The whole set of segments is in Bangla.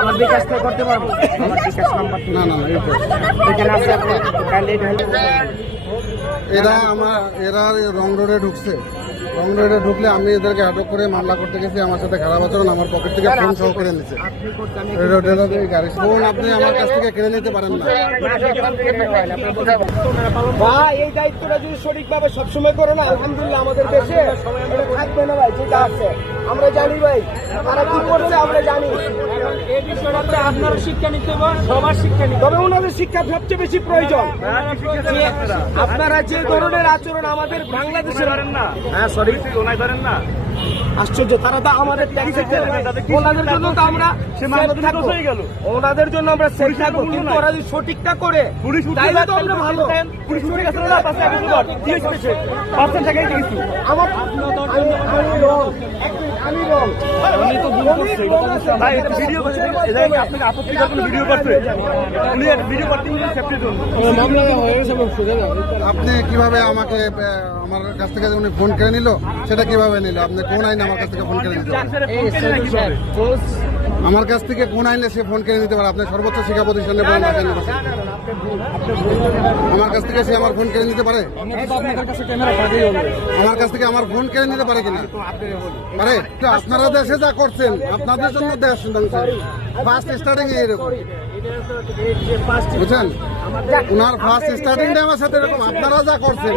আমার বিকাশ থেকে করতে পারবো, আমার বিকাশ নাম্বার না না এখানে আছে, এরা রং রোডে ঢুকছে। রং রোডে ঢুকলে আমি এদেরকে আটক করে মামলা করতে গেছি, আমার সাথে খারাপ আচরণ, আমার পকেট থেকে ফোন সহ কেড়ে নিচ্ছে। ফোন আপনি আমার কাছ থেকে কেড়ে নিতে পারেন না ভাই। এই দায়িত্বটা যদি সঠিকভাবে সবসময় করো না, আলহামদুলিল্লাহ আমাদের দেশে থাকবে না ভাই, যেটা আছে আমরা জানি ভাই, তারা কি করছে আমরা জানি। এই বিষয়টাতে আপনারা শিক্ষা নিতে হবে, সবার শিক্ষা নিতে হবে, ওনাদের শিক্ষা সবচেয়ে বেশি প্রয়োজন। আপনারা যে ধরনের আচরণ আমাদের বাংলাদেশে করেন না, হ্যাঁ সরি ওনাই করেন না, আশ্চর্য, তারা তো আমাদের ওনাদের জন্য তো আমরা ওনাদের জন্য আমরা সেফ থাকবো, কিন্তু ওরা যদি সঠিকটা করে তাইলে তো আমরা ভালো। আপনি কিভাবে আমাকে আমার কাছ থেকে উনি ফোন কেড়ে নিল, সেটা কিভাবে নিল? আপনি কোন আইনে আমার কাছ থেকে ফোন কেড়ে নিতে পারেন? আমার কাছ থেকে কোন আইনে সে ফোন কেড়ে নিতে পারে? আপনি সর্বোচ্চ শিক্ষা প্রতিষ্ঠানে আমার কাছ থেকে সে আমার ফোন কেড়ে নিতে পারে? আমার কাছ থেকে আমার ফোন কেড়ে নিতে পারে কিনা? আরে আপনারা দেশে যা করছেন, আপনাদের জন্য দেশ ফার্স্ট স্টার্টিং এরকম, বুঝছেন? ওনার ফার্স্ট স্টার্টিং আমার সাথে এরকম, আপনারা যা করছেন।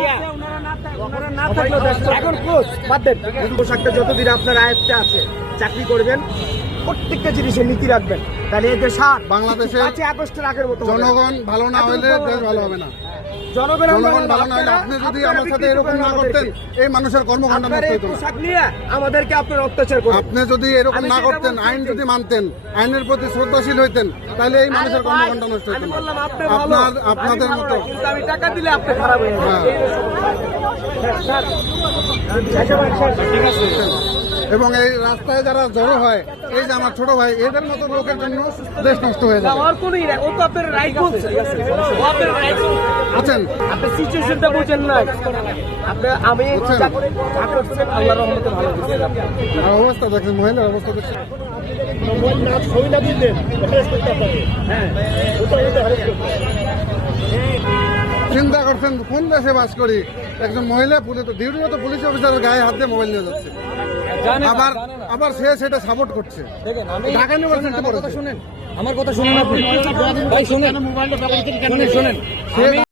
এখন বাদ দেন, পোশাকটা যতদিন আপনার আয়ত্তে আছে, চাকরি করবেন, প্রত্যেকটা জিনিসের নীতি রাখবেন, তাহলে এই দেশ বাংলাদেশে 5 আগস্টের আগের মতো জনগণ ভালো না হলে দেশ ভালো হবে না। জনগণ ভালো না হলে আপনি যদি আমার সাথে এরকম না করতেন, এই মানুষের কর্মকাণ্ড নষ্ট হতো না। আমাদেরকে আপনার অত্যাচার করতেন, আপনি যদি এরকম না করতেন, আইন যদি মানতেন, আইনের প্রতি শ্রদ্ধাশীল হইতেন, তাহলে এই মানুষের কর্মকাণ্ড নষ্ট হতো না। আপনাদের মতো আমি টাকা দিলে আপনি খারাপ হয়ে এবং এই রাস্তায় যারা জড়ো হয়, এই যে আমার ছোট ভাই, এদের মতো লোকের জন্য দেশ নষ্ট হয়ে যায়। বুঝছেন? আপনি সিচুয়েশনটা বুঝেন না, আমি অবস্থা দেখছেন, মহিলার অবস্থা দেখছেন। চিন্তা করছেন কোন দেশে বাস করি? একজন মহিলা ডিউটিরত পুলিশ অফিসারের গায়ে হাত দিয়ে মোবাইল নিয়ে যাচ্ছে, আবার সে সেটা সাপোর্ট করছে। ঢাকা ইউনিভার্সিটি পড়েছে। আমার কথা শুনুন, আপনি শুনেন।